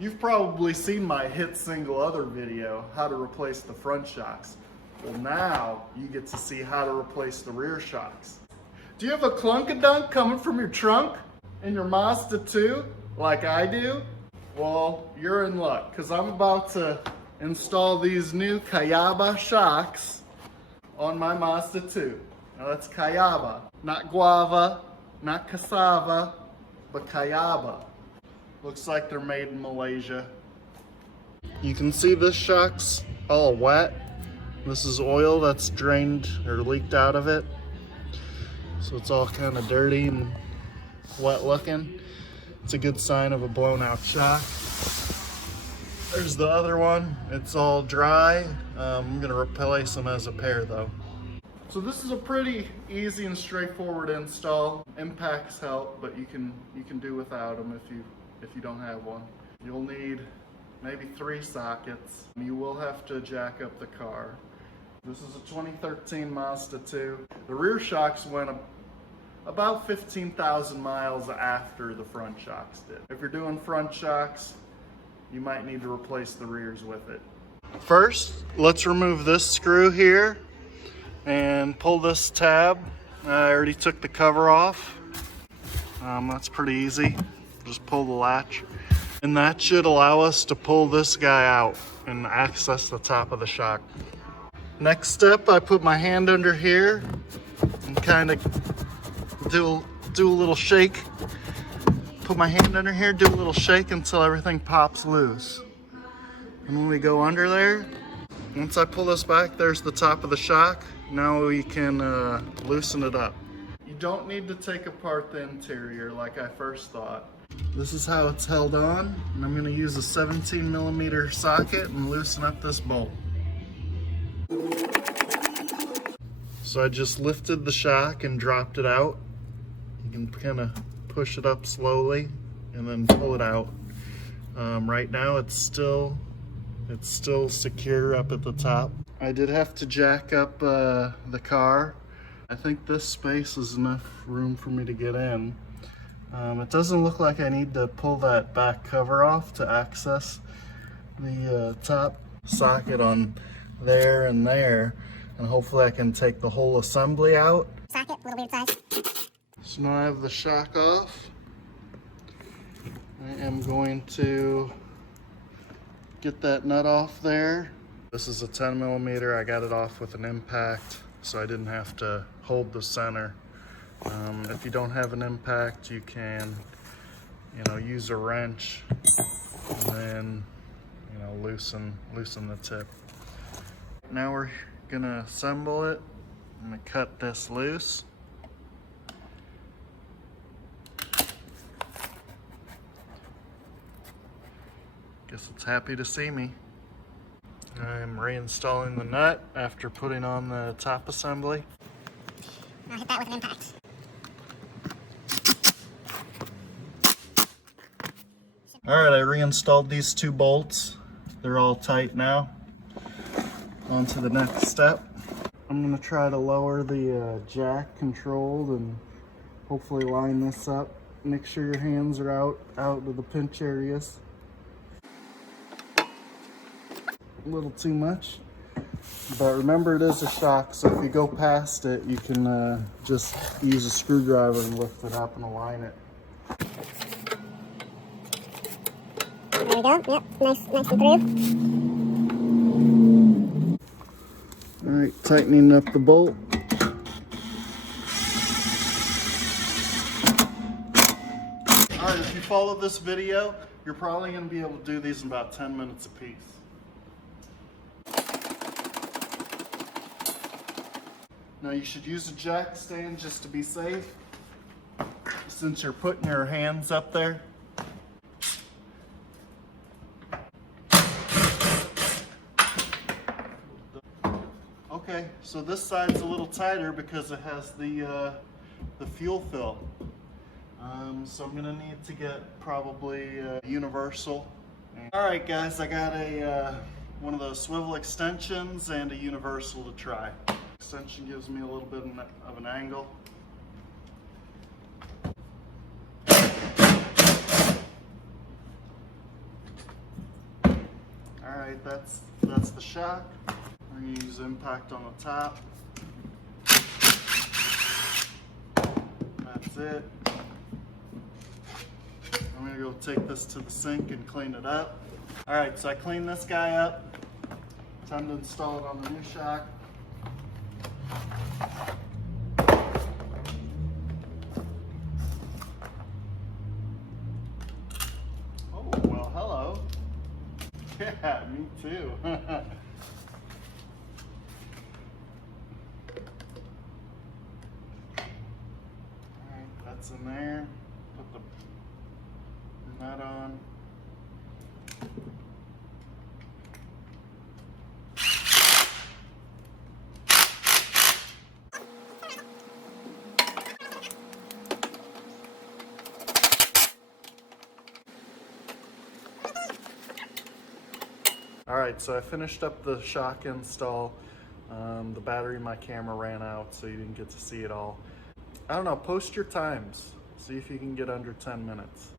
You've probably seen my hit single other video, how to replace the front shocks. Well, now you get to see how to replace the rear shocks. Do you have a clunk-a-dunk coming from your trunk in your Mazda 2 like I do? Well, you're in luck, because I'm about to install these new Cayaba shocks on my Mazda 2. Now that's Cayaba, not guava, not cassava, but Cayaba. Looks like they're made in Malaysia. You can see this shock's all wet. This is oil that's drained or leaked out of it. So it's all kind of dirty and wet looking. It's a good sign of a blown out shock. There's the other one. It's all dry. I'm gonna replace them as a pair though. So this is a pretty easy and straightforward install. Impacts help, but you can do without them if you don't have one. You'll need maybe 3 sockets. You will have to jack up the car. This is a 2013 Mazda 2. The rear shocks went about 15,000 miles after the front shocks did. If you're doing front shocks, you might need to replace the rears with it. First, let's remove this screw here and pull this tab. I already took the cover off. That's pretty easy. Just pull the latch. And that should allow us to pull this guy out and access the top of the shock. Next step, I put my hand under here and kind of do a little shake. Put my hand under here, do a little shake until everything pops loose. And when we go under there, once I pull this back, there's the top of the shock. Now we can loosen it up. You don't need to take apart the interior like I first thought. This is how it's held on, and I'm going to use a 17mm socket and loosen up this bolt. So I just lifted the shock and dropped it out. You can kind of push it up slowly and then pull it out. Right now it's still secure up at the top. I did have to jack up the car. I think this space is enough room for me to get in. It doesn't look like I need to pull that back cover off to access the top socket on there and there, and hopefully I can take the whole assembly out. Socket, a little weird size. So now I have the shock off. I am going to get that nut off there. This is a 10mm. I got it off with an impact, so I didn't have to hold the center. If you don't have an impact, you can, use a wrench and then, loosen the tip. Now we're gonna assemble it. I'm gonna cut this loose. Guess it's happy to see me. I'm reinstalling the nut after putting on the top assembly. I'll hit that with an impact. Alright, I reinstalled these 2 bolts. They're all tight now. On to the next step. I'm going to try to lower the jack controlled and hopefully line this up. Make sure your hands are out of the pinch areas. A little too much. But remember, it is a shock, so if you go past it, you can just use a screwdriver and lift it up and align it. There we go. Yep, nice and through. Alright, tightening up the bolt. Alright, if you follow this video, you're probably going to be able to do these in about 10 minutes a piece. Now you should use a jack stand just to be safe, since you're putting your hands up there. Okay, so this side's a little tighter because it has the fuel fill. So I'm gonna need to get probably universal. All right, guys, I got one of those swivel extensions and a universal to try. Extension gives me a little bit of an angle. All right, that's the shock. I'm gonna use impact on the top. That's it. I'm gonna go take this to the sink and clean it up. All right, so I cleaned this guy up. Time to install it on the new shock. Oh, well, hello. Yeah, me too. Alright, that's in there. Put the nut on. All right, so I finished up the shock install. The battery in my camera ran out, so you didn't get to see it all. I don't know, post your times. See if you can get under 10 minutes.